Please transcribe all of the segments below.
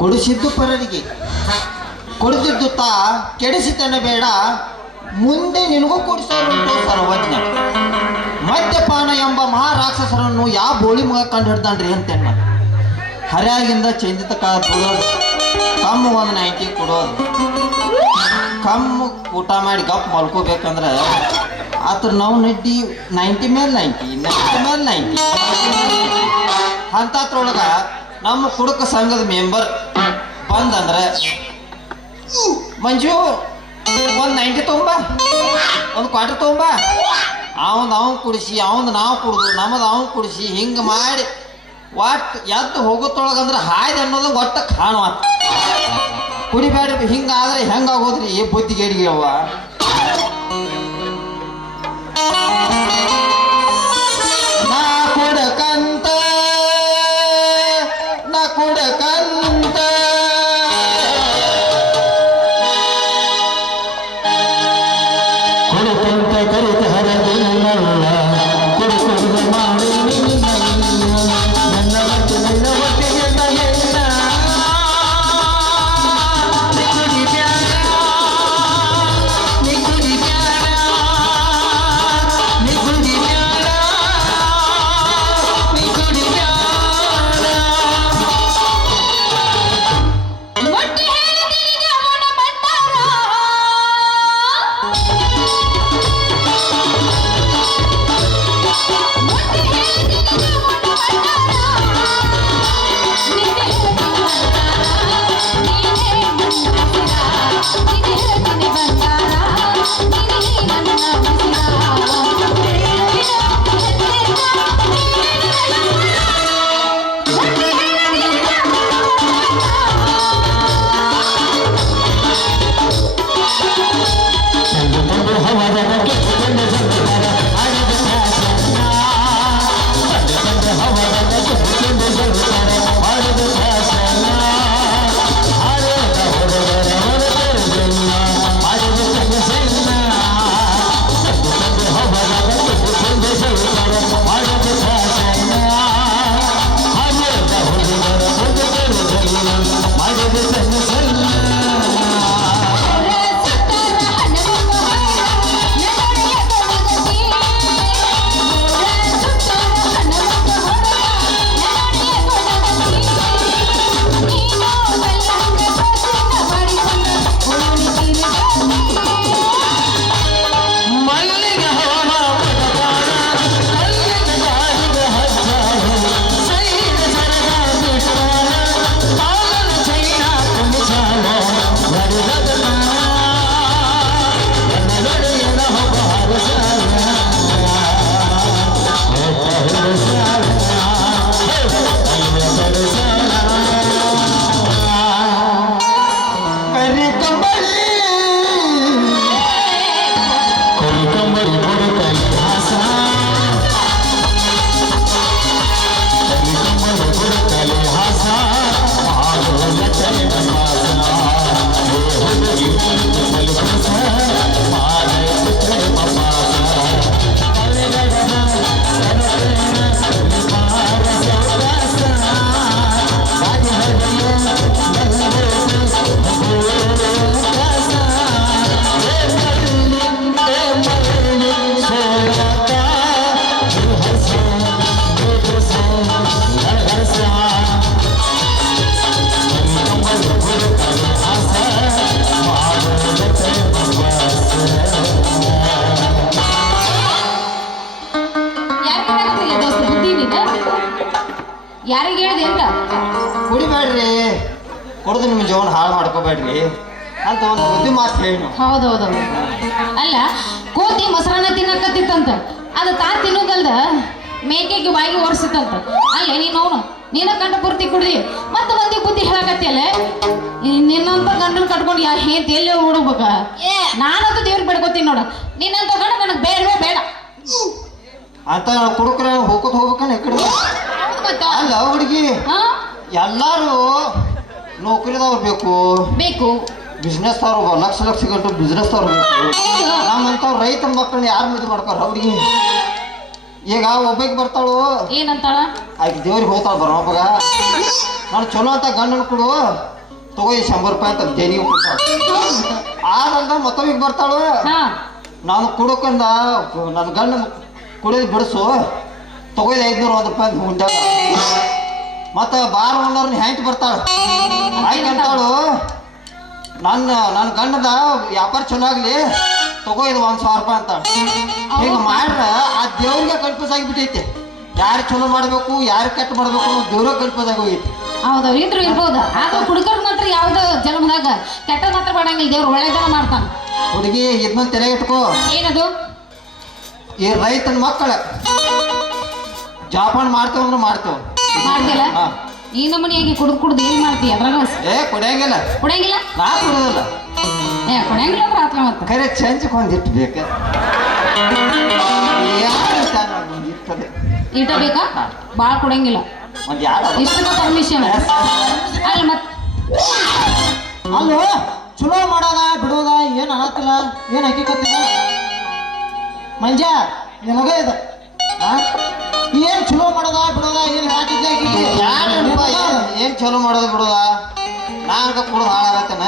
ಕೊಡಿಸಿದ್ದು ಪರರಿಗೆ. ಕೊಡಿಸಿದ್ದು ತಾ ಕೆಡಿಸಿತನ ಬೇಡ. ಮುಂದೆ ನಿನಗೂ ಕೊಡಿಸೋರುಂಟು ಸರ್ವಜ್ಞ. ಮದ್ಯಪಾನ ಎಂಬ ಮಹಾರಾಕ್ಷಸರನ್ನು ಯಾವ ಬೋಳಿ ಮುಗ ಕಂಡು ಹಿಡ್ದಾನ್ರಿ ಅಂತೇನ ಹರ್ಯಾಗಿಂದ ಚಂದಿತ ಕಾಲ ಕೊಡೋದು. ಕಮ್ಮು ಒಂದು ನೈಂಟಿ ಕೊಡೋದು. ಕಮ್ಮು ಊಟ ಮಾಡಿ ಗಪ್ ಮಲ್ಕೋಬೇಕಂದ್ರೆ ಆತರ ನಾವು ನಡ್ಡಿ ನೈಂಟಿ ಮೇಲೆ ನೈಂಟಿ ನೈಂಟಿ ಮೇಲೆ ನೈಂಟಿ ಅಂಥದ್ರೊಳಗೆ ನಮ್ಮ ಕುಡುಕ ಸಂಘದ ಮೆಂಬರ್ ಬಂದಂದ್ರೆ ಮಂಜು, ಒಂದು ನೈಂಟಿ ತೊಗೊಂಬ, ಒಂದು ಕ್ವಾರ್ಟರ್ ತೊಗೊಂಬ. ಅವನ್ ಅವ್ನು ಕುಡಿಸಿ ಅವನ್ ನಾವು ಕುಡ್ದು ನಮ್ಮದು ಅವ್ನು ಕುಡಿಸಿ, ಹಿಂಗೆ ಮಾಡಿ ಒಟ್ಟು ಎದ್ದು ಹೋಗುತ್ತೊಳಗಂದ್ರೆ ಹಾಯ್ದು ಅನ್ನೋದು ಒಟ್ಟು ಕಾಣುವ ಕುಡಿಬೇಡ ಹಿಂಗಾದ್ರೆ ಹೆಂಗಾಗೋದ್ರಿ ಬುದ್ಧಿಗೇಡಿಗೆ ಅವ್ವ? ಹೌದೌದು ಅಲ್ಲ ಕೋತಿ ಮೊಸರನ್ನ ತಿನ್ನಕತ್ತಿತ್ತಂತ. ಅದು ತಾ ತಿನ್ನೋದಲ್ದ ಮೇಕೆಗೆ ಬಾಯಿ ಓಡಿಸುತ್ತಂತ ಅಲ್ಲ ನೀನು ಅವನು ನೀನ ಕಂಡ ಪೂರ್ತಿ ಕುಡ್ದಿ. ಮತ್ತೆ ಮಂದಿ ಬುದ್ಧಿ ಹೇಳಕತ್ತಿಯಲ್ಲ ನಿನ್ನಂತ ಗಂಡನ್ ಕಟ್ಕೊಂಡು ಯಾ ಹೇ ಎಲ್ಲಿ ಹುಡುಗ್ಬೇಕ ನಾನಂತ ದೇವ್ರಿಗೆ ಬೇಡ್ಕೋತೀನಿ ನೋಡ. ನಿನ್ನಂತ ಗಂಡ ನನಗೆ ಬೇಡವೇ ಬೇಡ. ಅಂತ ಕುಡುಕ್ರ ಹೋಗೋದ್ ಈ ಕಡೆ? ಅಲ್ಲ ಹುಡುಗಿ ಹಾ? ಎಲ್ಲಾರು ನೌಕರಿದವ್ರು ಬೇಕು. ಬೇಕು. ಬಿಸ್ನೆಸ್ ಅವ್ರು ಲಕ್ಷ ಲಕ್ಷ ಗಂಟು ಬಿಸ್ನೆಸ್ ಅವ್ರು ನಮ್ಮಂತ ರೈತ ಮಕ್ಕಳನ್ನ ಯಾರು ಮದುವೆ ಮಾಡ್ತಾರ ಅವ್ರಿಗೆ? ಈಗ ಒಬ್ಬಕ್ಕೆ ಬರ್ತಾಳು. ಏನಂತಾಳ? ಆಯ್ತು ದೇವ್ರಿಗೆ ಹೋಗ್ತಾಳ ಬರೋ ಒಬ್ಬಗ ನಾನು ಚಲೋ ಅಂತ ಗಂಡನ ಕೊಡು. ತಗೋ ಈ ಶಂಬರ್ ರೂಪಾಯಿ ಅಂತ ದೇನಿಗೆ ಕೊಡ್ತಾಳ. ಆದಂತ ಮತ್ತೊಬ್ಬಿಗೆ ಬರ್ತಾಳು. ನಾನು ಕುಡಕಂದ ನನ್ನ ಗಂಡ ಕುಡಿದು ಬಿಡಿಸು. ತಗೋದು ಐದ್ನೂರ ಒಂದು ರೂಪಾಯಿ ಉಂಟ ಮತ್ತೆ ಬಾರ್ ಒಂದವ್ರನ್ನ ಹೆಂಟ್ ಬರ್ತಾಳ. ಆಯ್ತು ಅಂತಾಳು. ನನ್ನ ನನ್ನ ಗಂಡದ ವ್ಯಾಪಾರ ಚಲೋ ಆಗಲಿ ತಗೋ ಇದು ಒಂದು ಸಾವಿರ ರೂಪಾಯಿ ಅಂತ. ಈಗ ಮಾಡ್ರ ಆ ದೇವ್ರಿಗೆ ಕನ್ಫ್ಯೂಸ್ ಆಗಿಬಿಟ್ಟೈತೆ ಯಾರು ಚಲೋ ಮಾಡಬೇಕು ಯಾರು ಕೆಟ್ಟ ಮಾಡಬೇಕು ಅನ್ನೋ ದೇವ್ರಿಗೆ ಕನ್ಫ್ಯೂಸ್ ಆಗಿ ಹೌದು? ಇದ್ರು ಇರ್ಬೋದು? ಆದ್ರೆ ಹುಡುಗರ್ ಮಾತ್ರ ಯಾವ್ದು ಜನ್ಮದಾಗ ಕೆಟ್ಟ ಮಾತ್ರ ಮಾಡಂಗಿಲ್ಲ ದೇವ್ರು ಒಳ್ಳೇದನ ಮಾಡ್ತಾನೆ. ಹುಡುಗಿ ಇದನ್ನ ತಲೆ ಇಟ್ಕೋ. ಏನದು? ಈ ರೈತನ ಮಕ್ಕಳ ಜಾಪಾನ್ ಮಾಡ್ತೇವೆ. ಅಂದ್ರೆ ಮಾಡ್ತೇವೆ ಮಾಡ್ತಿಲ್ಲ. ಈ ನಮ್ಮನಿಯಾಗಿ ಕುಡ್ದು ಕುಡ್ದು ಏನ್ ಮಾಡ್ತೀಯ? ಅದ್ರಾಗ ಏ ಕುಡಿಯಂಗಿಲ್ಲ. ಕುಡಿಯಂಗಿಲ್ಲ? ನಾ ಕುಡಿಯೋದಿಲ್ಲ ಏ ಕುಡಿಯಂಗಿಲ್ಲ ಅಂದ್ರೆ ಆತ್ರ ಮತ್ತೆ. ಖರೆ ಚಂಚಕ್ಕೆ ಒಂದಿಟ್ಟು ಬೇಕ ಇರ್ತದೆ ಈಟ ಬೇಕಾ ಭಾಳ ಕುಡಿಯಂಗಿಲ್ಲ. ಒಂದು ಯಾರು ಇಷ್ಟಕ್ಕ ಪರ್ಮಿಷನ್ ಅಲ್ಲ ಮತ್ ಅಲ್ಲೋ ಚಲೋ ಮಾಡೋದ ಬಿಡೋದ ಏನು ಅನ್ನತ್ತಿಲ್ಲ ಏನು ಹಾಕಿಕೊತ್ತಿಲ್ಲ ಮಂಜ ನಿನಗೇ ಇದು. ಏನು ಚಲೋ ಮಾಡೋದ ಬಿಡೋದ ಏನು ಹಾಕಿದ್ದೆ ಯಾರು ಏನು ಚಲೋ ಮಾಡೋದು ಬಿಡೋದ? ನಾಲ್ಕ ಕುಡ್ದು ಹಾಳಾಗತ್ತನ?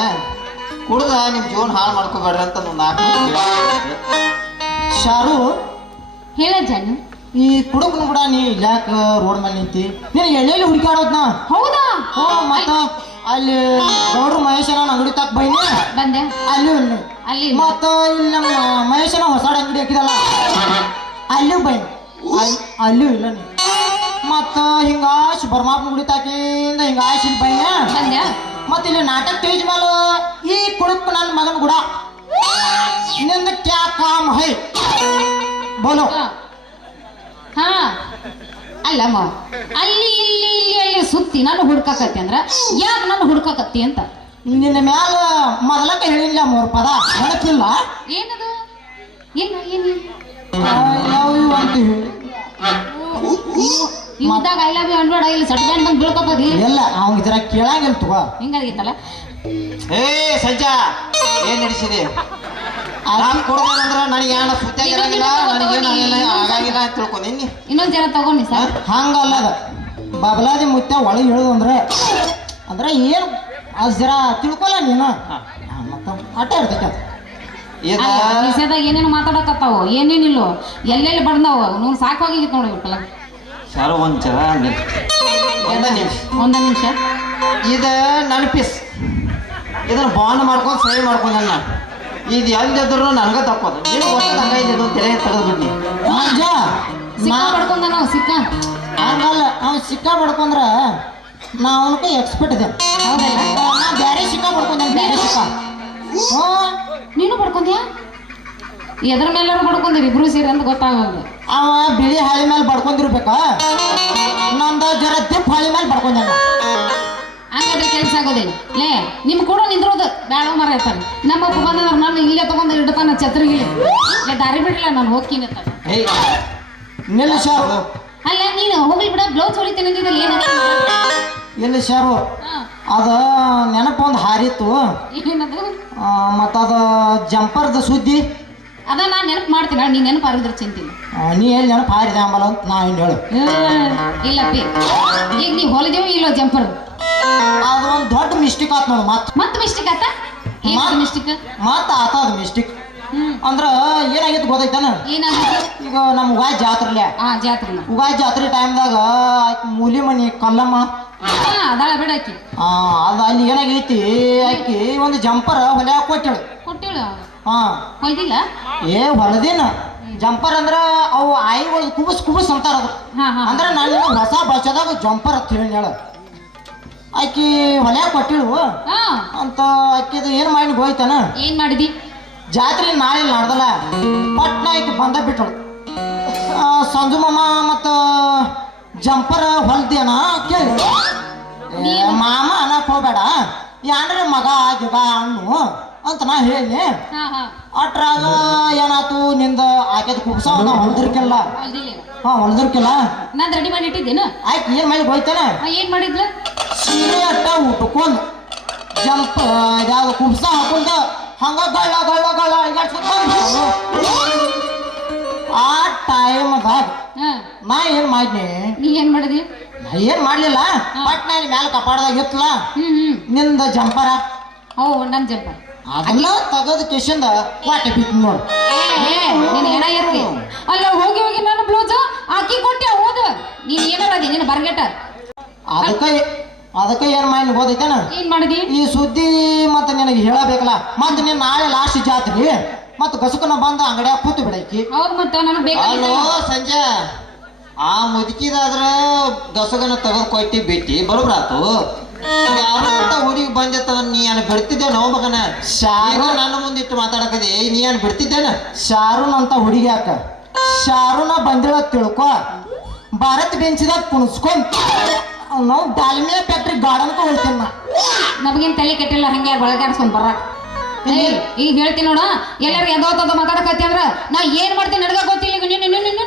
ಕುಡ್ದ ನಿಮ್ಮ ಜೀವನ ಹಾಳು ಮಾಡ್ಕೋಬೇಡ್ರಿ ಅಂತ ಒಂದು ನಾಲ್ಕು ಶಾರು ಹೇಳ ಜನು. ಈ ಕುಡುಕನ ಕೂಡ ನೀ ಯಾಕ ರೋಡ್ ಮೇಲೆ ನಿಂತಿ? ನೀನು ಎಲ್ಲೆಲ್ಲಿ ಹುಡುಕಾಡೋದ್ನ ಹೌದಾ? ಹ್ಞೂ ಮತ್ತ ಅಲ್ಲಿ ಗೌಡ್ರು ಮಹೇಶನ ಅಂಗಡಿ ತಕ್ಕ ಬೈನಿ. ಬಂದೆ. ಅಲ್ಲಿ ಇಲ್ಲಿ ಅಲ್ಲಿ ಮತ್ತ ಇಲ್ಲಿ ನಮ್ಮ ಮಹೇಶನ ಹೊಸಾಡ ಅಂಗಡಿ ಹಾಕಿದಲ್ಲ. ಅಲ್ಲೂ ಬೈ ಅಲ್- ಅಲ್ಲೂ ಇಲ್ಲ ನೀ ಮತ್ತ ಹಿಂಗಾಶ್ ಬರ್ಮಾಪ್ ಗುಡಿ ತಾಕಿಂದ ಹಿಂಗಾಶ್ ಇಲ್ಲಿ ಬೈನ ಮತ್ತ ಇಲ್ಲಿ ನಾಟಕ ಸ್ಟೇಜ್ ಮೇಲೆ ಈ ಕುಡುಕ್ ನನ್ನ ಮಗನ ಗುಡ. ನಿಂದ ಕ್ಯಾ ಕಾಮ್ ಹೈ? ಬೋಲೋ. ಹಾ. ಅಲ್ಲಮ್ಮ ಅಲ್ಲಿ ಇಲ್ಲಿ ಇಲ್ಲಿ ಅಲ್ಲಿ ಸುತ್ತಿ ನನ್ನ ಹುಡ್ಕಾಕತ್ತಿ ಅಂದ್ರ ಯಾಕೆ ನನ್ನ ಹುಡ್ಕಾಕತ್ತಿ ಅಂತ? ನಿನ್ನ ಮ್ಯಾಲ ಮೊದಲಕ್ಕ ಹೇಳಿಲ್ಲ ಮೂರು ಪದ ಹೇಳಕ್ಕಿಲ್ಲ. ಏನದು? ಏನು ಏನು love ಅಂತ ಹೇಳಿ. ಇದ್ದಾಗ ಐ ಲವ್ ಯು ಅನ್ಬೇಡ ಇಲ್ಲಿ ಸಟ್ ಬ್ಯಾಂಡ್ ಬಂದು ಬೀಳ್ಕೊಬೋದು. ಎಲ್ಲ ಅವ್ನ ಇದ್ರ ಕೇಳಂಗಿಲ್ಲ ತಗೋ. ಹಿಂಗಾಗಿತ್ತಲ್ಲ? ಏ ಸಜ್ಜಾ ಏನ್ ನಡೆಸಿದೆ ನಾನು ಕುಡ್ದೇನಂದ್ರ ನನಗೆ ಏನ ಸುತ್ತಾಗಿರಂಗಿಲ್ಲ ನನಗೇನು ಆಗಿಲ್ಲ ಆಗಂಗಿಲ್ಲ ಅಂತ ತಿಳ್ಕೊಂಡಿನಿ ಇನ್ನೊಂದ್ ಜನ ತಗೊಂಡಿ ಸರ್ ಹಂಗಲ್ಲ ಅದು. ಬಬಲಾದಿ ಮುತ್ತ ಒಳಗೆ ಹೇಳುದು ಅಂದ್ರೆ ಅಂದ್ರೆ ಏನು? ಅದು ಜರ ತಿಳ್ಕೊಲ್ಲ ನೀನು. ಮತ್ತ ಆಟ ಇರ್ತೈತೆ ವಿಷಯದಾಗ ಏನೇನು ಮಾತಾಡಕತ್ತಾವ? ಏನೇನಿಲ್ಲ? ಎಲ್ಲೆಲ್ಲಿ ಬಂದಾವ ನೀವು ಸಾಕಾಗಿತ್ತು ನೋಡಿ ಇವತ್ತಲ್ಲ. ಸರ್ ಒಂದು ಜರ ಒಂದೇ ನಿಮಿಷ. ಒಂದೇ ನಿಮಿಷ. ಇದು ನನ್ನ ಪೀಸ್ ಇದನ್ನು ಬಾಂಡ್ ಮಾಡ್ಕೊಂಡು ಸಹಿ ಮಾಡ್ಕೊಂಡ ನಾನು ಇದು ಎಲ್ಲಿದ್ರು ನನಗ ತಪ್ಪೋದು ಏನು ಒಟ್ಟು ಹಂಗೈದು ಇದು ತೆರೆ ತೆಗೆದು ಬಿಡ್ನಿ ಮಂಜ ಪಡ್ಕೊಂಡ ನಾವು ಸಿಕ್ಕ. ಹಂಗಲ್ಲ ಅವ್ನು ಸಿಕ್ಕ ಪಡ್ಕೊಂಡ್ರ ನಾ ಅವನಕ್ಕೆ ಎಕ್ಸ್ಪರ್ಟ್ ಇದೆ ನಾ ಬ್ಯಾರೆ ಸಿಕ್ಕ ಬಡ್ಕೊಂಡೆ ಬ್ಯಾರೆ ಸಿಕ್ಕ. ನೀನು ಪಡ್ಕೊಂಡ್ಯಾ? ಎದ್ರ ಮೇಲೆ ಪಡ್ಕೊಂಡಿರಿ ಇಬ್ರು ಸೀರೆ ಅಂತ ಗೊತ್ತಾಗಲ್ಲ ಅವ ಬಿಳಿ ಹಾಳಿ ಮೇಲೆ ಬಡ್ಕೊಂಡಿರ್ಬೇಕ ನಂದು ಜರ ದಿಪ್ ಹಾಳಿ ಮೇಲೆ ಬಡ್ಕೊಂಡ. ಹಂಗಾದ್ರೆ ಕೆಲಸ ಆಗೋದಿಲ್ಲ ಲೇ ನಿಮ್ ಕೂಡ ನಿಂದ್ರೋದು. ಬೇಡ ಮರ ಇರ್ತಾರೆ ನಮ್ಮ ಅಪ್ಪ ಬಂದಂದ್ರೆ ನಾನು ಇಲ್ಲೇ ತಗೊಂಡು ಇಡ್ತಾನ ಛತ್ರಿಗಿಲಿ ಲೇ ದಾರಿ ಬಿಡಲಿಲ್ಲ ನಾನು ಹೋಗ್ತೀನಿ ಅಂತ. ನಿಲ್ಲ ಶಾರು ಅಲ್ಲ ನೀನು ಹೋಗ್ಲಿ ಬಿಡ. ಬ್ಲೌಸ್ ಹೊಲಿತೀನಿ ಅಂದಿದ್ದಲ್ಲ ಏನಾಗ ಎಲ್ಲಿ ಶಾರು ಅದ ನೆನಪು ಒಂದು ಹಾರಿತ್ತು. ಏನದು? ಮತ್ತು ಅದು ಜಂಪರ್ದ ಸುದ್ದಿ. ಅದ ನಾನು ನೆನಪು ಮಾಡ್ತೀನಿ. ನೀ ನೆನಪು ಆಗಿದ್ರೆ ಚಿಂತಿಲ್ಲ ನೀ ಎಲ್ಲಿ ನೆನಪು ಹಾರಿದೆ ಅಂಬಲ್ಲ ಅಂತ ನಾ ಏನು ಹೇಳು. ಇಲ್ಲಪ್ಪಿ ಈಗ ನೀ ಹೊಲಿದೇವು ಇಲ್ಲೋ ಜಂಪರ್? ಅದು ಒಂದು ದೊಡ್ಡ ಮಿಸ್ಟೇಕ್ ಆತ ನೋಡು ಮತ್ತೆ ಮತ್ತೆ ಮಿಸ್ಟೇಕ್ ಆತ? ಏನು ಮಿಸ್ಟೇಕ್ ಮತ್ತೆ ಆತ ಅದು ಮಿಸ್ಟೇಕ್ ಅಂದ್ರ ಏನಾಗಿತ್ತು ಗೊತ್ತೈತಾನ? ಈಗ ನಮ್ಮ ಉಗಾಯ್ ಜಾತ್ರೆಲೆ. ಜಾತ್ರೆ ಉಗಾಯ್ ಜಾತ್ರೆ ಟೈಮ್ದಾಗ ಮೂಲಿ ಮನಿ ಕಲ್ಲಮ್ಮ. ಹಾ ಬಿಡ ಅದು ಅಲ್ಲಿ ಏನಾಗೈತಿ ಆಕಿ ಒಂದು ಜಂಪರ್ ಹೊಲ್ಯಾಕ ಕೊಟ್ಟಳು ಕೊಟ್ಟಿಳ ಹಾ ಹೊಯ್ದಿಲ್ಲ ಏ ಹೊಲದಿನ ಜಂಪರ್ ಅಂದ್ರ ಅವು ಆಯಿ ಒಳಗೆ ಕುಬಸ್ ಕುಬಸ್ ಅಂತಾರ ಅದು. ಹಾ ಹಾ ಅಂದ್ರ ನಾನು ಹೊಸ ಭಾಷೆದಾಗ ಜಂಪರ್ ಅಂತ ಹೇಳಿ ಹೇಳ. ಆಕಿ ಹೊಲ್ಯಾಗ ಕೊಟ್ಟಿಳು. ಹಾ. ಅಂತ ಆಕಿದು ಏನು ಮಾಡಿ ಹೋಯ್ತಾನ ಏನ್ ಮಾಡಿದಿ? ಜಾತ್ರೆ ನಾಳೆ ನಡ್ದಲ್ಲ. ಪಟ್ನ ಆಕಿ ಬಂದ ಬಿಟ್ಟಳು. ಸಂಜು ಮಾಮ ಮತ್ತ ಜಂಪರ್ ಹೊಲ್ದೇನ ಕೇಳಿ. ಮಾಮ ಅನ್ನಕ್ ಹೋಗ್ಬೇಡ. ಯಾನ್ರ ಮಗ ಗಿಗ ಹಣ್ಣು? ಅಂತ ನಾ ಹೇಳಿ ಹಾ ಹಾ. ಅಟ್ರಾಗ ಏನಾತು ನಿಂದ ಆಕೆದ ಕುಪ್ಸ ಹೊಲ್ದಿರ್ಕಿಲ್ಲ. ಹಾ ಹೊಲ್ದಿರ್ಕಿಲ್ಲ. ನಾನು ರೆಡಿ ಮಾಡಿ ಇಟ್ಟಿದ್ದೇನು? ಆಯ್ತು ಏನ್ ಮಾಡಿ ಹೋಯ್ತಾನ ಏನ್ ಮಾಡಿದ್ಲ? ಸೀರೆ ಅಟ್ಟ ಉಟ್ಕೊಂಡ್ ಜಂಪ್ ಯಾವ್ದು ಕುಪ್ಸ ಹಾಕೊಂಡ ಹಂಗ ಗಳ್ಳ ಗಳ್ಳ ಗಳ್ಳ. ಆ ಟೈಮ್ದಾಗ ಹಾ. ನಾ ಏನ್ ಮಾಡಿದ್ನಿ? ನೀ ಏನ್ ಮಾಡಿದಿ ಏನ್ ಮಾಡ್ಲಿಲ್ಲ. ಬಟ್ ನಾನು ಮ್ಯಾಲ ಕಪಾಡದಾಗ ಹ್ಮ್ನಿಂದ ಜಂಪರ. ಓ ನನ್ ಜಂಪ ಅದನ್ನ ತಗದ ಕಿಶಿಂದ ವಾಟೆ ಬಿತ್ತು ನೋಡು. ನೀನ್ ಏನ ಅಲ್ಲ ಹೋಗಿ ಹೋಗಿ ನನ್ನ ಬ್ಲೌಸ್ ಆಕಿ ಕೊಟ್ಟೆ ಹೋದ. ನೀನ್ ಅದಿ ಬರ್ಗೆಟ ಅದಕ್ಕೆ ಅದಕ್ಕೆ ಏನ್ ಮಾಡಿ ಓದೈತೇನ ಏನ್ ಮಾಡಿದಿ? ಈ ಸುದ್ದಿ ಮತ್ತೆ ನಿನಗೆ ಹೇಳಬೇಕಲ್ಲ ಮತ್ತೆ ನೀನ್ ನಾಳೆ ಲಾಸ್ಟ್ ಜಾತ್ರೆ ಮತ್ತೆ ಗಸುಕನ ಬಂದ ಅಂಗಡಿಯಾಗ ಕೂತು ಬಿಡೈತಿ. ಹೌದ್ ಮತ್ತ ನನಗ್ ಅಲ್ಲೋ ಬೇಕಾಗಿಲ್ಲ ಸಂಜೆ. ಆ ಮುದುಕಿದಾದ್ರ ಗಸಗನ ತೆಗೆದು ಕೊಟ್ಟಿ ಬಿಟ್ಟಿ ಬರೋಬ್ರಾತು ಯಾರು ಅಂತ ಹುಡುಗಿ ಬಂದಿತ್ತ ನೀ ಏನು ಬಿಡ್ತಿದ್ದೆ ನೋ ಮಗನ? ಶಾರು- ನನ್ನ ಮುಂದಿಟ್ಟು ಮಾತಾಡಕದಿ ನೀ ಏನು ಬಿಡ್ತಿದ್ದೇನ? ಶಾರುನ್ ಅಂತ ಹುಡುಗಿ ಯಾಕ? ಶಾರುನ ಬಂದಿಳ ತಿಳ್ಕೊ. ಭಾರತ್ ಬೆಂಚಿದಾಗ ಕುಣಿಸ್ಕೊಂಡ್ ನಾವು ದಾಲ್ಮಿಯ ಫ್ಯಾಕ್ಟ್ರಿ ಗಾರ್ಡನ್ಕ ಹೋಗ್ತೀನಿ ನಾ. ನಮಗೇನ್ ತಲೆ ಕೆಟ್ಟಿಲ್ಲ ಹಂಗೆ ಬಳಗಾಡ್ಸ್ಕೊಂಡ್ ಬರ. ಈಗ ಹೇಳ್ತೀನಿ ನೋಡ ಎಲ್ಲಾರು ಎದೋತದ ಮಾತಾಡಕತ್ತಿ ಅಂದ್ರ ನಾ ಏನ್ ಮಾಡ್ತೀನಿ ನಡ್ಗ ಗೊತ್ತಿಲ್ಲ ನೀನು ನೀನು ನೀನು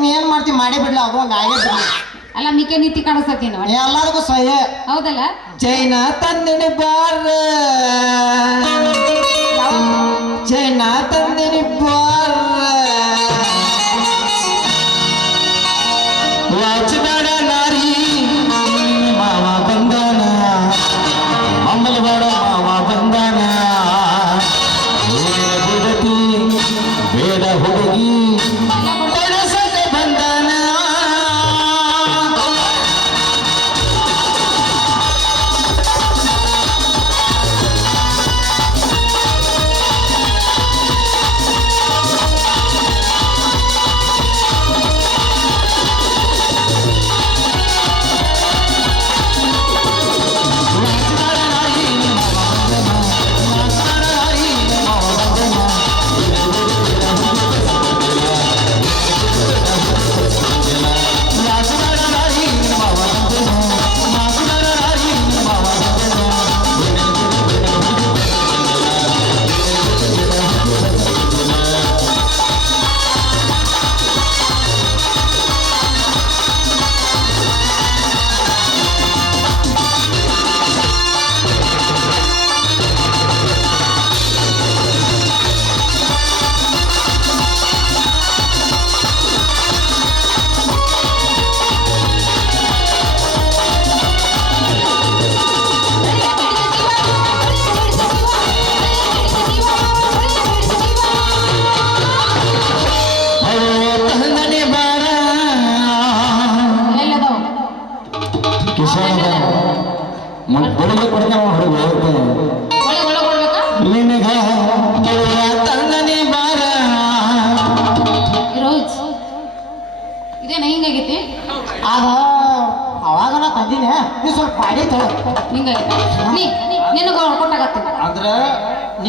ನೀ ಏನ್ ಮಾಡ್ತಿ ಮಾಡೇ ಬಿಡ್ಲ ಅವಾಗ ಬಿಡ್ಲಿ. ಅಲ್ಲ ಮಿಕೆ ನೀತಿ ಕಾಣಿಸ್ತೀನಿ ಎಲ್ಲರಿಗೂ ಸಹ್ಯ. ಹೌದಲ್ಲ? ಜೈನ ತಂದಿನಿ ಬಾರ. ಜೈನ ತಂದಿನಿ ಬಾರ.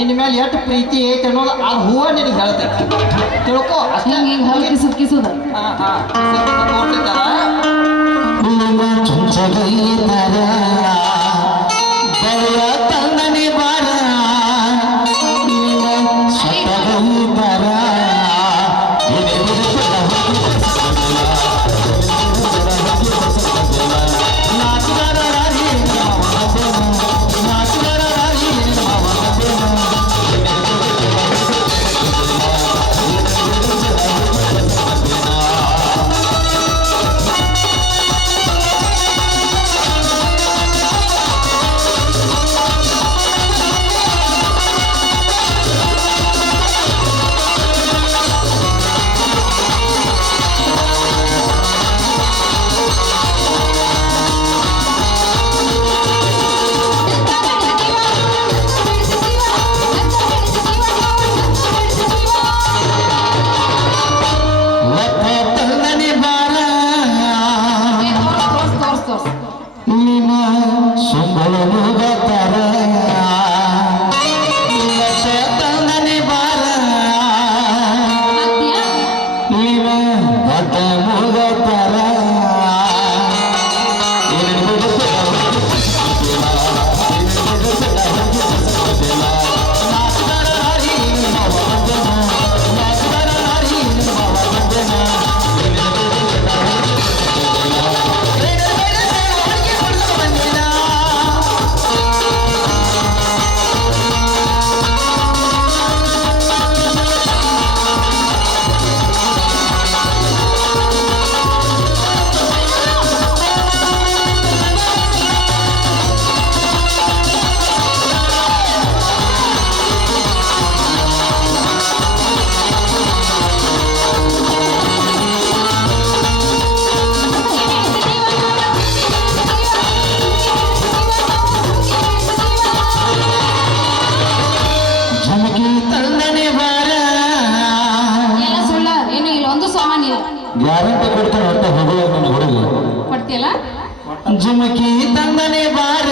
ನಿನ್ನ ಮೇಲೆ ಎಷ್ಟು ಪ್ರೀತಿ ಐತೆ ಅನ್ನೋದು ಆ ಹೂವ ನಿನಗೆ ಹೇಳ್ತೈತಿ ತಿಳ್ಕೊ ಅಷ್ಟೇ. ಹಿಂಗ ಹಿಂಗ ಹಲ್ ಕಿಸುದ್ ಕಿಸುದ ಹಾ ಹಾ. ನೋಡ್ತಿದ್ದಾರ? قدم ಪಾರ್ಟಿ ಕೊಡ್ತಾನೆ ಅಂತ ಹೋಗಲ್ಲ ನನ್ನ ಹುಡುಗ ಕೊಡ್ತೀಯಲ್ಲ? ಜುಮಕಿ ತಂದನೆ ಬಾರ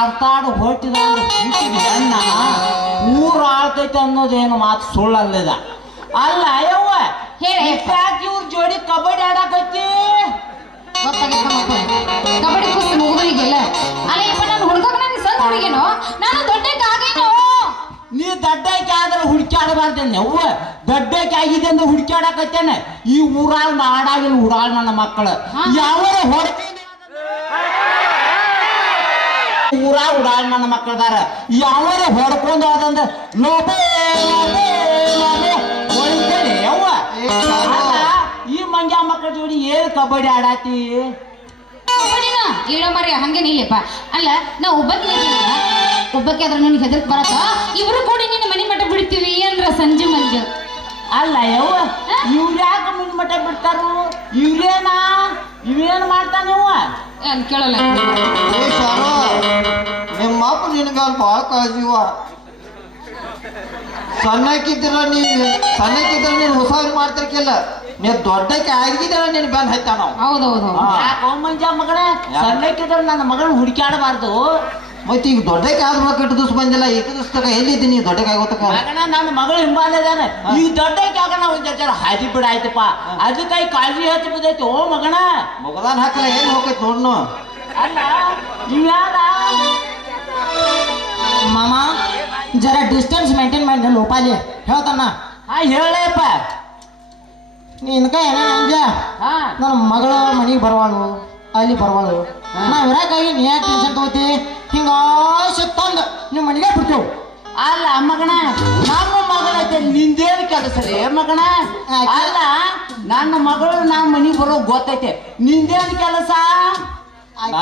ಅರ್ತಾಡ ಹೊಟ್ಟಿದ ಹೆಣ್ಣ ಊರು ಆಳ್ತೈತೆ ಅನ್ನೋದೇನು ಮಾತು ಸುಳ್ಳಲ್ಲದ. ಅಲ್ಲ ಅಯ್ಯವ್ವ ಹೇಳಿ. ಇವ್ರ ಜೋಡಿ ಕಬಡ್ಡಿ ಆಡಕತ್ತಿ? ಕಬಡ್ಡಿ ಕುಸ್ತಿ ಮುಗಿದೋಗಿಲ್ಲ ಅಲ್ಲ ಯಪ್ಪ ನಾನು ಹುಡುಗ ನಾನು ಸಣ್ಣ ಹುಡುಗೇನು? ನಾನು ದೊಡ್ಡಕ್ಕೆ ಆಗೇನು? ನೀ ದಡ್ಡಕ್ಕೆ ಆದ್ರೆ ಹುಡುಕ್ಯಾಡಬಾರ್ದೇನೆ. ಅವ್ವ ದಡ್ಡಕ್ಕೆ ಆಗಿದೆ ಅಂದ್ರೆ ಹುಡುಕ್ಯಾಡಕತ್ತೇನೆ. ಈ ಊರಾಗ ನಾಡಾಗಿಲ್ಲ ಊರಾಗ ನನ್ನ ಮಕ್ಕಳು. ಯಾವ ಹೊಡ್ತೀನಿ ಊರಾಗ ಉಡಾಳ ನನ್ನ ಮಕ್ಕಳದಾರ. ಯಾವಾಗ ಹೊಡ್ಕೊಂಡು ಅದಂದ್ರೆ ಲೋಬೆ ಯವ್ವ. ಈ ಮಂಜ ಮಕ್ಕಳ ಜೋಡಿ ಏನು ಕಬಡ್ಡಿ ಆಡಾತಿ? ಹೇಳೋ ಮರಿ ಹಂಗೆ ನಿಲ್ಲಪ್ಪ. ಅಲ್ಲ ನಾ ಒಬ್ಬಕ್ಕೆ ಒಬ್ಬಕ್ಕೆ ಅದ್ರ ನನಗೆ ಹೆದರ್ಕ್ ಬರತ್ತ? ಇಬ್ರು ಕೂಡ ನಿನ್ನ ಮನೆ ಮಠ ಬಿಡ್ತೀವಿ ಅಂದ್ರ ಸಂಜೆ ಮಂಜು. ಅಲ್ಲ ಯವ್ವ ಇವ್ರು ಯಾಕೆ ಮನೆ ಮಟ್ಟ ಬಿಡ್ತಾರು? ಇವ್ರೇನಾ? ಇವೇನ್ ಮಾಡ್ತಾನೆ ಏನ್ ಕೇಳಲ್ಲ ನಿಮ್ಮ ಅಪ್ಪ ನಿನಗೆ ಭಾಳ ಕಾಳಜಿವ ಸಣ್ಣಕ್ಕಿದ್ರ ನೀನು ಸಣ್ಣಕ್ಕಿದ್ರ ನೀನು ಹುಸಾರಿ ಮಾಡ್ತಿರ್ಕಿಲ್ಲ. ನೀ ದೊಡ್ಡಕ್ಕೆ ಆಗಿದ್ರ ನಿನ್ನ ಬ್ಯಾನ್ ಹೈತಾನ ಹೌದೌದು ಮಗನೇ ಸಣ್ಣಕ್ಕಿದ್ರೆ ನನ್ನ ಮಗಳನ್ನ ಹುಡುಕ್ಯಾಡಬಾರ್ದು. ಮತ್ತೆ ಈಗ ದೊಡ್ಡಕ್ಕೆ ಆದ ಬಳಕ ಇಟ್ಟು ದಿವಸ ಬಂದಿಲ್ಲ ಈಗ ದಿವಸದಾಗ ಎಲ್ಲಿದ್ದೀನಿ ದೊಡ್ಡಕ್ಕೆ ಆಗೋತಕ ಮಗನ ನನ್ನ ಮಗಳು ಹಿಂಬಾಲಿದಾನೆ ಈಗ ದೊಡ್ಡಕ್ಕೆ ಆಗಣ ಒಂದ್ ಜರ ಹಾದಿ ಬಿಡ ಆಯ್ತಪ್ಪ. ಅದಕ್ಕೆ ಈ ಕಾಳಜಿ ಹಚ್ಚಿ ಬಿದ್ದೈತಿ. ಓ ಮಗಣ ಮುಗದಾನ್ ಹಾಕಲ್ಲ ಏನು ಹೋಗೈತಿ ನೋಡ್ನು? ಅಲ್ಲ ಇವ್ಯಾದ? ಮಾಮ ಜರ ಡಿಸ್ಟೆನ್ಸ್ ಮೇಂಟೈನ್ ಮಾಡಿ ಲೋಪಾಲಿ ಹೇಳ್ತಾನ. ಹಾ ಹೇಳಪ್ಪ. ನಿನ್ಕ ಏನೇನ ಅಂಜ ನನ್ನ ಮಗಳ ಮನೆಗೆ ಬರವಾಳು ಅಲ್ಲಿ ಬರವಾಳು. ನಾವ್ ಇರಾಕಾಗಿ ನೀ ಯಾಕೆ ಟೆನ್ಷನ್ ತಗೋತಿ? ಹಿಂಗ ಆಸೆ ತಂದು ನಿಮ್ಮ ಮನೆಗೆ ಬಿಡ್ತೇವೆ ಅಲ್ಲ ಮಗಣ ನಮ್ಮ ಮಗಳೈತೆ ನಿಂದೇನು ಕೆಲಸ ರೇ ಯಾಕೆ? ಅಲ್ಲ ನನ್ನ ಮಗಳು ನಮ್ಮ ಮನೆಗೆ ಬರೋ ಗೊತ್ತೈತೆ. ನಿಂದೇನು ಕೆಲಸ?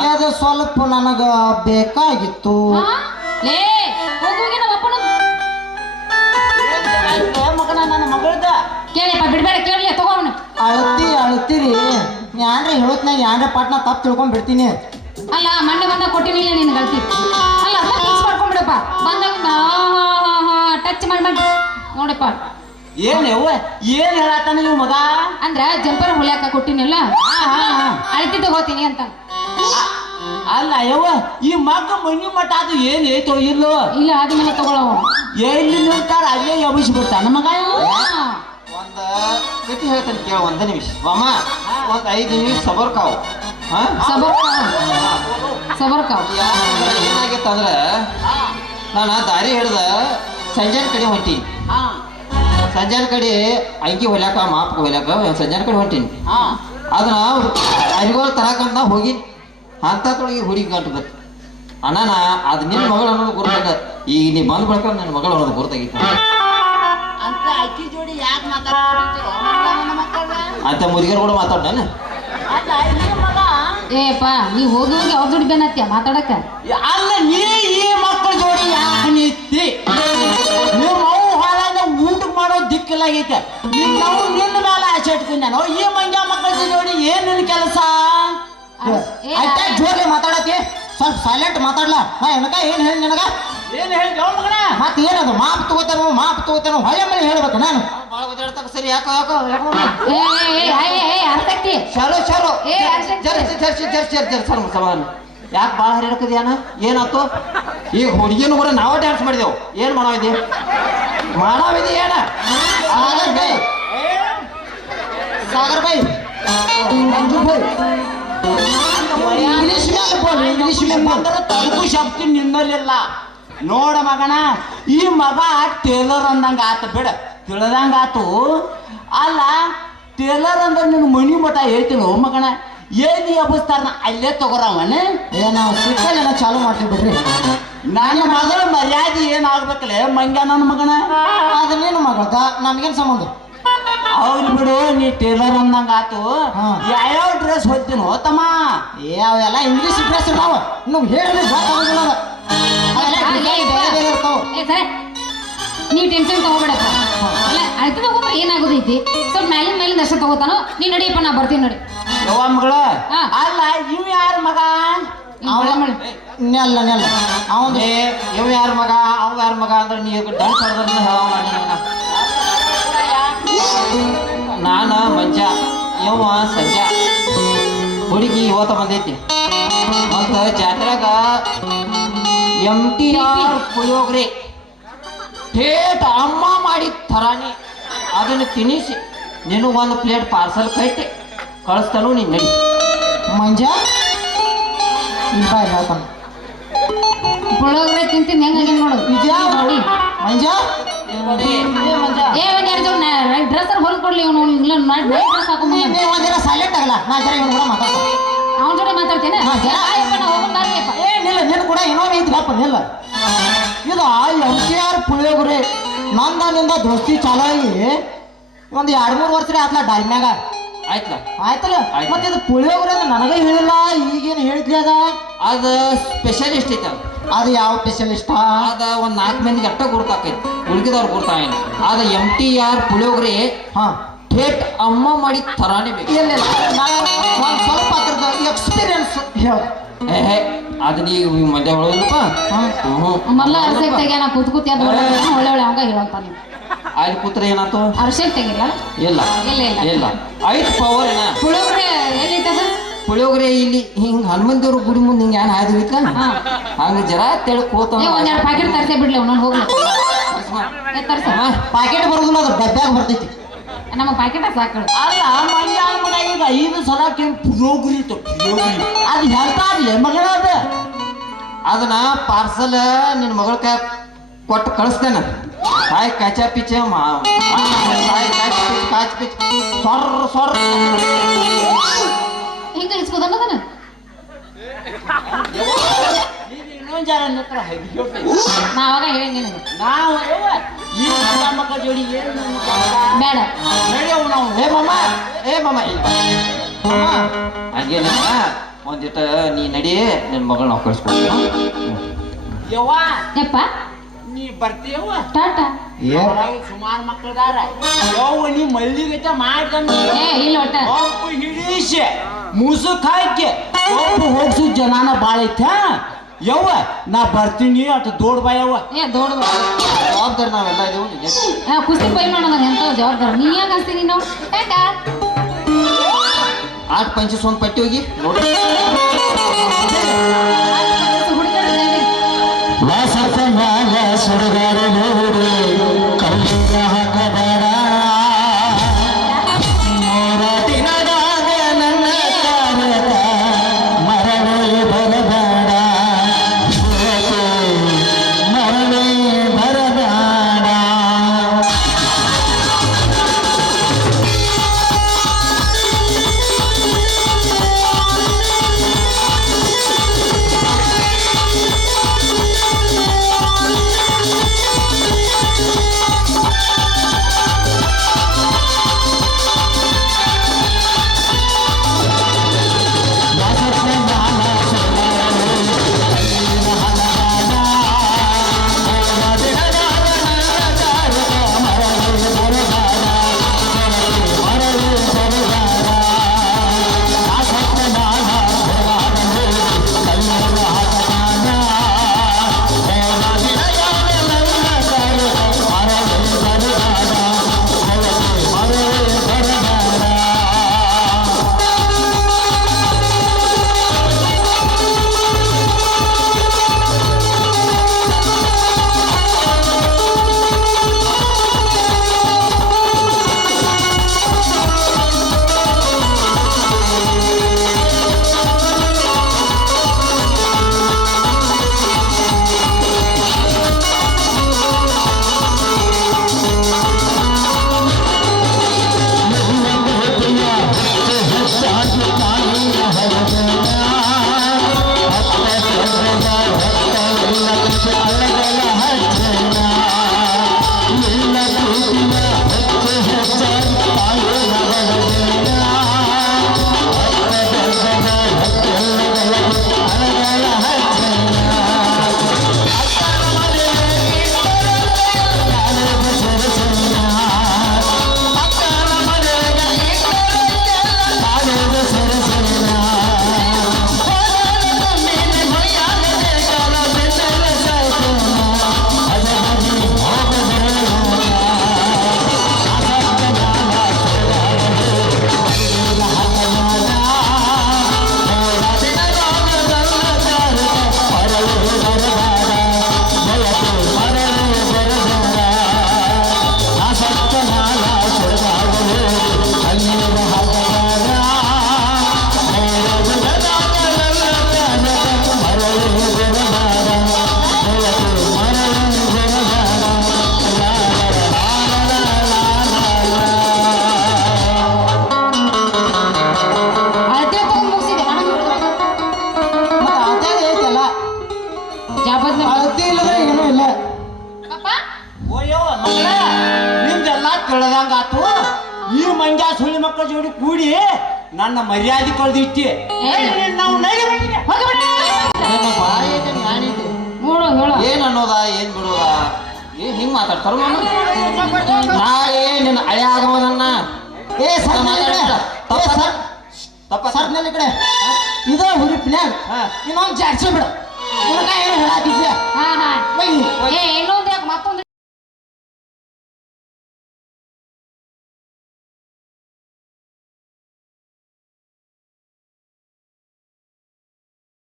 ಅದು ಸ್ವಲ್ಪ ನನಗ ಬೇಕಾಗಿತ್ತು? ಲೇ ಹೋಗುವಾಗ ನಮ್ಮ ಅಪ್ಪನ ಮಗನ ನನ್ನ ಮಗಳದ. ಕೇಳಿಪ್ಪ ಬಿಡ್ಬೇಡ ಕೇಳಲಿ ತಗೋಣ ಅಳತಿ ಅಳತಿರಿ ಯಾನ್ರ ಹೇಳತ್ನಾಗ ಯಾನ್ರ ಪಾಟ್ನ ತಪ್ಪು ತಿಳ್ಕೊಂಡ್ ಬಿಡ್ತೀನಿ. ಅಲ್ಲ ಮಂಡೆ ಬಂದ ಕೊಟ್ಟಿನಿಲ್ಲ ನಿನ್ ಗಲ್ತಿ ಅಲ್ಲ ಫಿಕ್ಸ್ ಮಾಡ್ಕೊಂಡ್ಬಿಡಪ್ಪ. ಬಂದಾಗ ಟಚ್ ಮಾಡಿ ಮಾಡಿ. ನೋಡಪ್ಪ. ಏನ್ ಯವ್ವ ಏನ್ ಹೇಳತ್ತಾನ ನೀವು ಮಗ? ಅಂದ್ರ ಜಂಪರ್ ಹೊಲ್ಯಾಕ ಕೊಟ್ಟಿನಿಲ್ಲ? ಹಾ, ಹಾ, ಹಾ. ಅಳತಿ ತಗೋತೀನಿ ಅಂತ. ಅಲ್ಲ ಯವ್ವ ಈ ಮಗ ಮನಿ ಮಠ ಅದು ಏನ್ ಐತೋ ಇಲ್ಲೋ ಇಲ್ಲ ಆದ್ಮೇಲೆ ತಗೊಳವ. ಎಲ್ಲಿ ನಿಲ್ತಾರ ಅಲ್ಲೇ ಎಬ್ಬಿಸಿ ನಮ್ಮ ಮಗ ಒಂದ್ ಒಂದ ಕತಿ ಹೇಳ್ತಾನೆ ಕೇಳ ಒಂದ ನಿಮಿಷ. ಮಾಮ ಒಂದ್ ಐದು ನಿಮಿಷ ಸಬರ್ ಕಾವು. ಹಾ ಸಬರ್ ಸಬರ್ ಏನಾಗಿತ್ತಂದ್ರೆ ನಾನು ದಾರಿ ಹಿಡ್ದ ಸಂಜಾನ ಕಡೆ ಹೊಂಟೀನಿ. ಸಂಜಾನ ಕಡೆ ಅಂಕಿ ಹೊಲ್ಯಾಕ ಮಾಪ ಹೊಲ್ಯಾಕ ಸಂಜಾನ ಕಡೆ ಹೊಂಟೀನಿ. ಅದನ್ನ ಅರಿಗೋಲ್ ತರಕಂತ ಹೋಗಿನಿ ತೊಳಗಿ ಹುಡುಗಿ ಗಂಟು ಬತ್ತು ಅಣ್ಣ ಅದ್ ಅದು ನಿನ್ನ ಮಗಳು ಅನ್ನೋದು ಗುರುತಾಗ ಈಗ ನೀ ಬಂದ್ ಬಳಕ ನನ್ನ ಮಗಳು ಅನ್ನೋದು ಗುರುತಾಗಿತ್ತು ಅಂತ ಅಕ್ಕಿ ಜೋಡಿ ಯಾಕೆ ಮಾತಾಡ್ತಿರೋ ನನ್ನ ಮಕ್ಕಳ ಅಂತ ಮುದುಗಿಯರು ಕೂಡ ಮಾತಾಡ ಈ ನೀ ಹೋಗಿ ಹೋಗಿ ಅವ್ರ ಜೋಡಿ ಮಾತಾಡಕ ಅಲ್ಲ ನೀ ಈ ಮಕ್ಕಳ ಜೋಡಿ ಯಾಕೆ ನಿಂತಿ? ನಿಮ್ಮ ಅವು ಹೊರಗ ಊಟ ಮಾಡೋ ದಿಕ್ಕಿಲ್ಲಾಗೈತೆ ನಾವು ನಿನ್ನ ಮೇಲೆ ಆಸೆ ನಾನು ಈ ಮಂಜ ಮಕ್ಕಳ ಜೋಡಿ ಏನ್ ನಿನ್ನ ಕೆಲಸ? ಆಯ್ತಾ ಜೋರ್ಲಿ ಮಾತಾಡತಿ ಸ್ವಲ್ಪ ಸೈಲೆಂಟ್ ಮಾತಾಡ್ಲಾ. ನಾ ಏನಕ ಏನ್ ಹೇಳಿ ನಿನಗ? ಏನ್ ಹೇಳ್ತೀವ ಮಗನ? ಮತ್ತೆ ಏನದು? ಮಾಪ್ ತಗೋತಾನು ಮಾಪ್ ತಗೋತಾನು ಹೊಳೆ ಮನೆ ಹೇಳ್ಬೇಕು ನಾನು. ಭಾಳ ಓದಾಡ್ತಾಕ ಸರಿ ಯಾಕೋ ಯಾಕೋ ಅರ್ಥಕ್ತಿ ಶಾಲು ಅರ್ಷಕ್ jersey jersey jersey jersey jersey sir ಸಮಾನ ಯಾಕೆ ಭಾಳ ಹರಿಯಕದಿಯಾನ ಏನಾಯ್ತು? ಈ ಹುಡುಗಿನೂ ಕೂಡ ನಾವೇ ಡ್ಯಾನ್ಸ್ ಮಾಡಿದೆವು. ಏನು ಮಾಡಾವಿದಿ ಇದಿ ಏನ? Sagar bye. Sagar bye. Manju bye. English ಬೋಲ್ ಇಂಗ್ಲಿಷ್ ಬೋಲ್. ಬಂದ್ರೆ ತಲುಪು ಶಕ್ತಿ ನಿನ್ನಲ್ಲಿಲ್ಲ. ನೋಡ ಮಗನ ಈ ಮಗ ಟೇಲರ್ ಅಂದಂಗ ಆತ ಬಿಡ. ತಿಳದಂಗ ಆತು. ಅಲ್ಲ ಟೇಲರ್ ಅಂದ್ರೆ ನಿನ್ನ ಮಣಿ ಮಠ ಹೇಳ್ತೀನಿ ಓ ಮಗನ. ಏನಿ ಎಬ್ಬಿಸ್ತಾರ ಅಲ್ಲೇ ತಗೋರವನ ಏ ನಾವು ಸಿಕ್ಕಲ್ಲ ಚಾಲು ಮಾಡ್ತೀವಿ ಬಿಡ್ರಿ. ನನ್ನ ಮಗಳ ಮರ್ಯಾದೆ ಏನಾಗ್ಬೇಕಲ್ಲ ಮಂಗ್ಯ ನನ್ನ ಮಗನ? ಅದು ಮಗಳ ನನ್ಗೇನು ಸಂಬಂಧ? ಅವ್ರು ಬಿಡು ನೀ ಟೇಲರ್ ಅಂದಂಗ ಆತು. ಯಾವ್ಯಾವ ಡ್ರೆಸ್ ಹೊತ್ತಿನೋ ತಮ್ಮ. ಏ ಅವೆಲ್ಲ ಇಂಗ್ಲೀಷ್ ಡ್ರೆಸ್ ನಾವು ನೀವು ಹೇಳಿದ್ರೆ ಗೊತ್ತಾಗೋದಿಲ್ಲ ನೀ ಟೆನ್ಷನ್ ತಗೋಬೇಡಪ್ಪ. ಅಲ್ಲ ಅಳ್ತ ತಗೋಬ ಏನಾಗೋದೈತಿ? ಸ್ವಲ್ಪ ಮ್ಯಾಲಿನ ಮೇಲಿಂದ ಅಷ್ಟೇ ತಗೋತಾನೋ. ನೀ ನಡಿಯಪ್ಪ ನಾ ಬರ್ತೀನಿ ನೋಡಿ. ಯವ್ವ ಮಗಳ ಹಾ. ಅಲ್ಲ ಇವ್ ಯಾರ ಮಗ? ನೀನ್ ಬಳೆ ಮಾಡಿ ನೆಲ್ಲ ನೆಲ್ಲ ಅವನು ಏ ಇವ ಯಾರ ಮಗ? ಅವ್ ಯಾರ ಮಗ ಅಂದ್ರೆ ನೀ ಡ್ಯಾನ್ಸ್ ಆಡೋದ್ರಿಂದ ಹೇಳ ನಾನು ಮಂಜ ಇವ ಸಂಜೆ ಹುಡುಗಿ ಇವತ್ತ ಬಂದೈತಿ. ಮತ್ತ ಜಾತ್ರೆಗ ಎಂ ಟಿ ಆರ್ ಪುಳಿಯೋಗ್ರೆ. ಥೇಟ್ ಅಮ್ಮ ಮಾಡಿದ ಥರಾನಿ. ಅದನ್ನು ತಿನ್ನಿಸಿ ನೀನು ಒಂದು ಪ್ಲೇಟ್ ಪಾರ್ಸಲ್ ಕಟ್ಟಿ ಕಳಿಸ್ತಾನು ನೀನು ನಡಿ ಮಂಜ ಹೇಳ್ತಾನೆ ಪುಳಿಯೋಗರೆ ತಿಂತೀನಿ ಹೆಂಗ ನೋಡು ಇದ್ಯಾವ ನೋಡಿ. ಮಂಜ ಡ್ರೆಸ್ ಹೊಲ್ದ್ ಕೊಡ್ಲಿ ಇವನು ಇಲ್ಲ ನೈಟ್ ಡ್ರೆಸ್ ಹಾಕೊಂಡ್ ನೀ ನೀ ಒಂದಿನ ಸೈಲೆಂಟ್ ಆಗಲ್ಲ. ನಾ ಜರ ಇವನು ಕೂಡ ಮಾತಾಡ್ತಾನೆ. ಅವನ ಮಾತಾಡ್ತೇನೆ? ಜರ. ಆಯಪ್ಪ ನಾ ಹೋಗೋಣ ಬಾರಿಯಪ್ಪ ಏ ನಿಲ್ಲ ನಿನ್ನ ಕೂಡ ಇನ್ನೊಂದು ಐತಿ ಗಪ್ಪ ಇಲ್ಲ ಇದು ಎಂ ಟಿ ಆರ್ ಪುಳಿಯೋಗ್ರಿ ನಂದ ನಿಂದ ದೋಸ್ತಿ ಚಾಲಾಗಿ ಒಂದು ಎರಡು ಮೂರು ವರ್ಷ ಆತ್ಲ ಡೈಮ್ಯಾಗ ಆಯ್ತಲ್ಲ ಆಯ್ತಲ್ಲ? ಆಯ್ತು. ಮತ್ತೆ ಇದು ಪುಳಿಯೋಗ್ರಿ ಅದು ನನಗೆ ಹೇಳಿಲ್ಲ ಈಗೇನು ಹೇಳಿದ್ಲಿ ಅದ? ಅದು ಸ್ಪೆಷಲಿಸ್ಟ್ ಐತೆ ಅದು. ಯಾವ ಸ್ಪೆಷಲಿಸ್ಟ ಅದ ಒಂದ್ ನಾಲ್ಕು ಮಂದಿಗೆ ಅಟ್ಟ ಗುರ್ತಾಕೈತಿ ಗುರ್ತಾ ಗುರ್ತಾವೇನು ಅದ ಎಂ ಟಿ ಆರ್ ಪುಳಿಯೋಗ್ರಿ ಹಾ. ಥೇಟ್ ಅಮ್ಮ ಮಾಡಿ ತರಾನೇ ಬೇಕು. ಇಲ್ಲ ನಾನು ಸ್ವಲ್ಪ ಅದ್ರದ್ದು ಎಕ್ಸ್ಪೀರಿಯನ್ಸ್ ಹೇಳ. ಏ ಹೇ. ಅದು ನೀವು ಒಳಗಲ್ಲಪ್ಪ ಹ್ಞೂ ಮೊದ್ಲ ಅರ್ಸಕ್ ತೆಗ್ಯಾನ ಕೂತ್ ಕೂತ್ ಎದ್ದು ಒಳ್ಳೆ ಒಳ್ಳೆ ಹಂಗ ಹೇಳಂತ ನೀವು ಅಲ್ಲಿ ಕೂತ್ರೆ ಏನಾಯ್ತು ಅರ್ಸಕ್ ತೆಗಿಲ್ಲ? ಇಲ್ಲ. ಇಲ್ಲ ಇಲ್ಲ. ಐತ್ ಪವರ್ ಏನ? ಪುಳಿಯೋಗರೆ ಎಲ್ಲೈತದ ಪುಳಿಯೋಗ್ರೆ ಇಲ್ಲಿ ಹಿಂಗ್ ಹನುಮಂತ ದೇವ್ರ ಗುಡಿ ಮುಂದೆ ಹಿಂಗೆ ಏನು ಹಾಯ್ದು ಹಾ. ಹಂಗ ಜರ ತೆಳು ಕೂತ ಒಂದೆರಡು ಪ್ಯಾಕೆಟ್ ತರ್ಸೇ ಬಿಡ್ಲಿ ಅವ್ನು ಹೋಗ್ಲಿ. ತರ್ಸ ಪ್ಯಾಕೆಟ್ ಬರೋದಿಲ್ಲ ಅದು ಡಬ್ಬ್ಯಾಗ ಬರ್ತೈತಿ. ನಮ್ಮ ಪ್ಯಾಕೆಟ ಸಾಕು. ಅಲ್ಲ ಮಂಜಾಳ ಮಗ ಈಗ ಐದು ಸಲ ಕೆಂಪು ಪುರೋಗ್ರಿ ಇತ್ತು. ಪುರೋಗ್ರಿ ಅದು ಹೇಳ್ತಾರಲ್ಲ ಮಗಳ ಅದ. ಅದನ್ನ ಪಾರ್ಸಲ್ ನಿನ್ನ ಮಗಳ ಕೈ ಕೊಟ್ಟು ಕಳಿಸ್ತೇನೆ. ಬಾಯಿ ಕಚ ಪಿಚ ಕಾಚ್ ಪಿಚ್ ಸೊರ್ ಸೊರ್ ಹಿಂಗ ಇಸ್ಕೋದನ್ನ ಇನ್ನೊಂದ್ ಜನ ಹತ್ರ ಹೈದ್ಯೋಕೆ. ನಾ ಅವಾಗ ಹೇಳಿ ನಿನಗೆ. ನಾವು ಈ ಮಂಗ್ಯ ಮಕ್ಕಳ ಜೋಡಿ ಏನು? ಬೇಡ. ನಡೆಯವು ನಾವು. ಹೇ ಮಮ್ಮ ಏ ಮಮ್ಮ ಹಂಗೇನಮ್ಮ ಒಂದಿಟ ನೀ ನಡಿ ನಿನ್ನ ಮಗಳು ನಾವು ಕಳಿಸ್ಕೊಡ್ತೀವಿ. ಯವ್ವ ಯಪ್ಪ. ನೀ ಬರ್ತೀಯವ್ವ? ಟಾಟಾ ಸುಮಾರು ಮಕ್ಕಳದಾರ ಯವ್ವ ನೀ ಮಲ್ಲಿಗತೆ ಮಾಡ್ದಂಗ ಏ ಇಲ್ಲ ಒಟ್ಟ. ಹಿಡೀಸಿ ಮುಸುಕ್ ಹಾಕಿ ಹೋಗ್ಸು ಜನಾನ ಭಾಳ ಐತೆ ಹಾ? ಯವ್ವ ನಾ ಬರ್ತೀನಿ ಅಟ್ ದೊಡ್ಡ ಬಾ ಯವ್ವ. ಏ ದೊಡ್ಡ ಜವಾಬ್ದಾರಿ ನಾವೆಲ್ಲ ಇದೇವು ನೀನ್ ಕುಸ್ತಿ ಪೈ ಮಾಡೋಣ ಎಂತ ಜವಾಬ್ದಾರಿ. ನೀ ಯಾಕೆ ಅಸ್ತೀನಿ ನಾವು ಯಾಕ ಆಟ್ ಪಂಚಸ್ ಒಂದು ಪಟ್ಟಿ ಹೋಗಿ ನೋಡಿ. ಸುಡುಗಾಡ ನನ್ನ ಮರ್ಯಾದೆ ಕಳ್ದಿಟ್ಟಿ ನಾವು. ನನ್ನ ನೋಡು ಹೇಳು. ಏನ್ ಅನ್ನೋದ ಏನು ಬಿಡೋದ? ಏ ಹಿಂಗ್ ಮಾತಾಡ್ತಾರ ಏ ನಿನ್ನ ಹಳೆ ಆಗಮದನ್ನ ಏ ಸರ್ ಏ ಸರ್. ತಪ್ಪ ಸರ್. ನನ್ನ ಕಡೆ. ಇದ ಹುರಿ ಹಾ. ಇನ್ನೊಂದು ಜಾಡ್ಸಿ ಬಿಡು. ಏನು ಹೇಳಾತಿದ್ಯಾ ಇನ್ನೊಂದ್ ಯಾಕೆ ಮತ್ತೊಂದು